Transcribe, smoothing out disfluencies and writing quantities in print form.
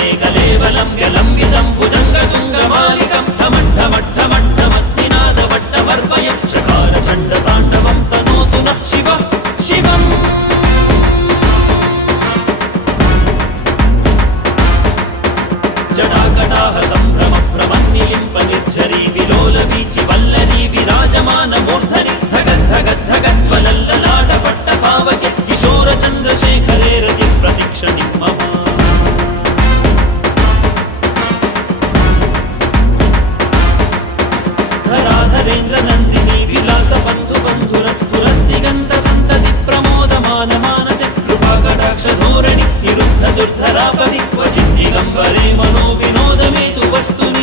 मेघलेवलं व्यलम्बितं भुजङ्गतुङ्गमालिकं ठमठ्ठमठ्ठमत्तिनादवट्टवर्वयक्षकारचण्डताण्डवं तनोतु नः शिवः शिवम् जटाकटाह सम्भ्रमप्रमन्निलिम्प निर्झरी विलोलवीचि वल्लरी विराजमानमूर्धनि धगद्धगद्धगज्ज्वलल्ललाटपट्टपावके किशोरचन्द्रशेखरे रतिप्रतिक्षणिं मम धराधरेन्द्रनन्दिनी विलासबन्धुबन्धुरस्फुरद्दिगन्तसन्तति प्रमोदमानमानसे कृपाकटाक्षधोरणि निरुद्धदुर्धरापदि क्वचित् दिगम्बरे मनो विनोदमेतु वस्तुनि